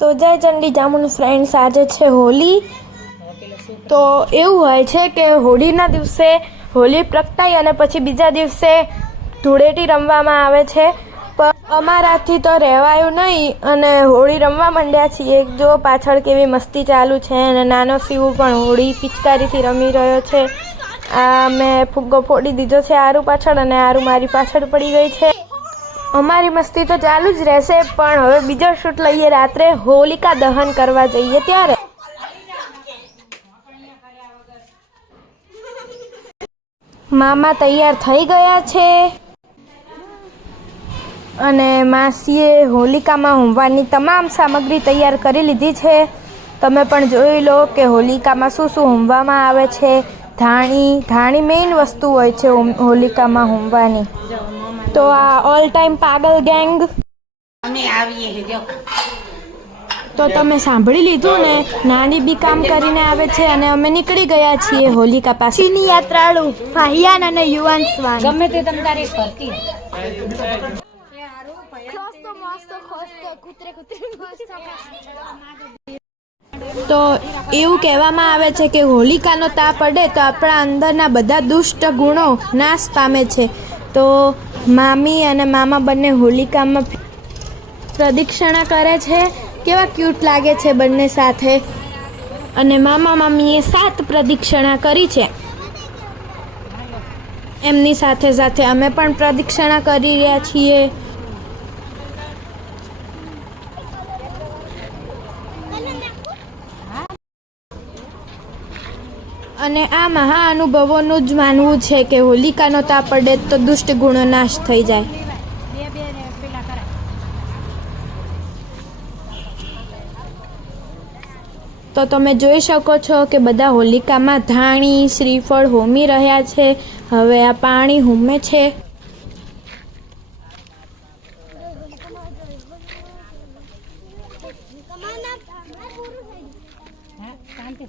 તો જય ચંડી જામુન ફ્રેન્ડ્સ, આજે છે હોળી। તો એવું હોય છે કે હોળીના દિવસે હોળી પ્રગટાઈ અને પછી બીજા દિવસે ધૂળેટી રમવામાં આવે છે। પણ અમારાથી તો રહેવાયું નહીં અને હોળી રમવા માંડ્યા છીએ। જો પાછળ કેવી મસ્તી ચાલુ છે અને નાનો શિવ પણ હોળી પિચકારીથી રમી રહ્યો છે। આ મેં ફુગ્ગો ફોડી દીધો છે આરું પાછળ અને આરું મારી પાછળ પડી ગઈ છે। અમારી મસ્તી તો ચાલુ જ રહેશે, પણ હવે બીજો શૂટ લઈએ। રાત્રે હોલિકા દહન કરવા જઈએ ત્યારે મામા તૈયાર થઈ ગયા છે અને માસીએ હોલિકામાં હોમવાની તમામ સામગ્રી તૈયાર કરી લીધી છે। તમે પણ જોઈ લો કે હોલિકામાં શું શું હોમવામાં આવે છે। ધાણી મેઇન વસ્તુ હોય છે હોલિકામાં હોમવાની। તો આ ઓલ ટાઈમ પાગલ ગેંગ અમે આવીએ જો। તો તમે સાંભળી લીધું ને, નાની બી કામ કરીને આવે છે અને અમે નીકળી ગયા છીએ હોલિકા પાસે। ચીની યાત્રાળુ ભાઈયાન અને યુવાન સ્વાન ગમે તે તમ તારે કરતી તો એવું કહેવામાં આવે છે કે હોલિકાનો તાપ પડે તો આપણા અંદરના બધા દુષ્ટ ગુણો નાશ પામે છે। તો મામી અને મામા બંને હોલિકામાં પ્રદક્ષિણા કરે છે। કેવા ક્યુટ લાગે છે બંને સાથે। અને મામા મામીએ 7 પ્રદક્ષિણા કરી છે। એમની સાથે સાથે અમે પણ પ્રદક્ષિણા કરી રહ્યા છીએ। અને આ મહાઅનુભવોનું જ માનવું છે કે હોલિકાનો તાપ પડે તો દુષ્ટ ગુણો નાશ થઈ જાય। તો તમે જોઈ શકો છો કે બધા હોલિકામાં ધાણી શ્રીફળ હોમી રહ્યા છે। હવે આ પાણી હોમે છે। શાંતિ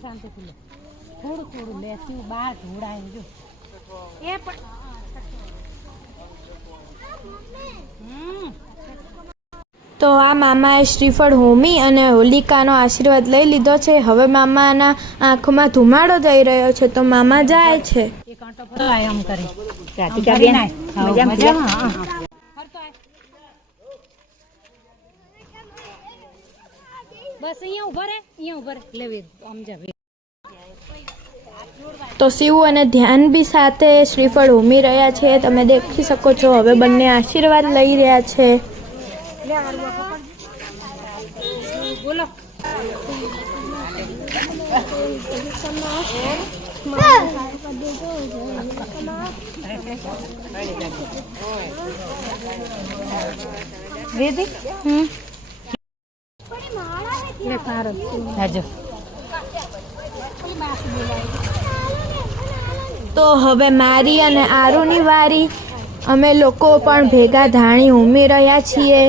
થોડું લેસી બહાર ઢોળાય જો એ પણ તો આ મામાએ શ્રીફળ હોમી અને હોલિકાનો આશીર્વાદ લઈ લીધો છે। હવે મામાના આંખમાં ધુમાડો જઈ રહ્યો છે તો મામા જાય છે। એક આંટો ફરવાય આમ કરી રાધિકા બેન મજામાં બસ અહીંયા ઉભા રે લેવી આમ જાવે। તો શિવ અને ધ્યાન બી સાથે શ્રીફળ હોમી રહ્યા છે। તમે દેખી શકો છો હવે બંને આશીર્વાદ લઈ રહ્યા છે। બોલો તો હવે મારી અને આરુની વારી। અમે લોકો પણ ભેગા ધાણી હોમી રહ્યા છીએ।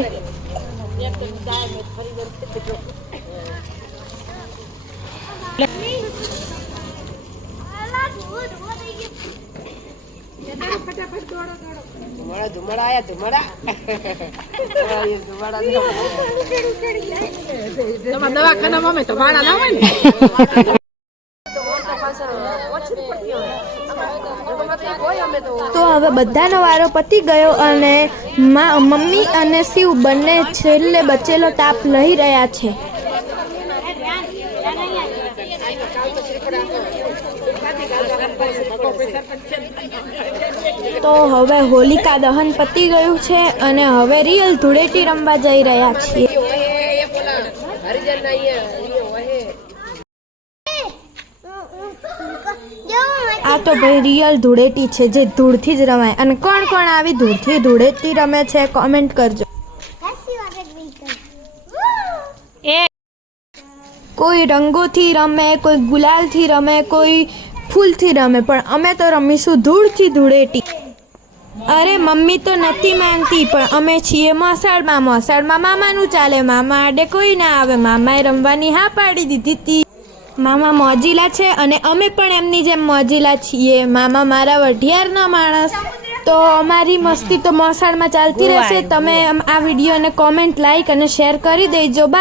ધુમાડા આયા ધુમાડા દવાખાનામાં અમે ધુમાડા ના હોય ને તો હવે બધાનો વારો પતી ગયો અને મમ્મી અને શિવ બંને છેલ્લે બચેલો તાપ લઈ રહ્યા છે। તો હવે હોલિકા દહન પતી ગયું છે અને હવે રિયલ ધૂળેટી રમવા જઈ રહ્યા છીએ। આ તો ભાઈ રિયલ ધૂળેટી છે જે ધૂળથી જ રમાય। અને કોણ કોણ આવી ધૂળેટી રમે છે કોમેન્ટ કરજો। કોઈ રંગોથી રમે, કોઈ ગુલાલથી રમે, કોઈ ફૂલથી રમે, પણ અમે તો રમીશું ધૂળથી ધૂળેટી। અરે મમ્મી તો નથી માનતી, પણ અમે છીએ મોસાળમાં મામાનું ચાલે। મામા આડે કોઈ ના આવે। મામાએ રમવાની હા પાડી દીધી હતી। મામા મોજીલા છે અને અમે પણ એમની જેમ મોજીલા છીએ। મામા મારા વઢિયારના માણસ। તો અમારી મસ્તી તો મોસાળમાં ચાલતી રહેશે। તમે આ વિડીયોને કોમેન્ટ, લાઈક અને શેર કરી દેજો।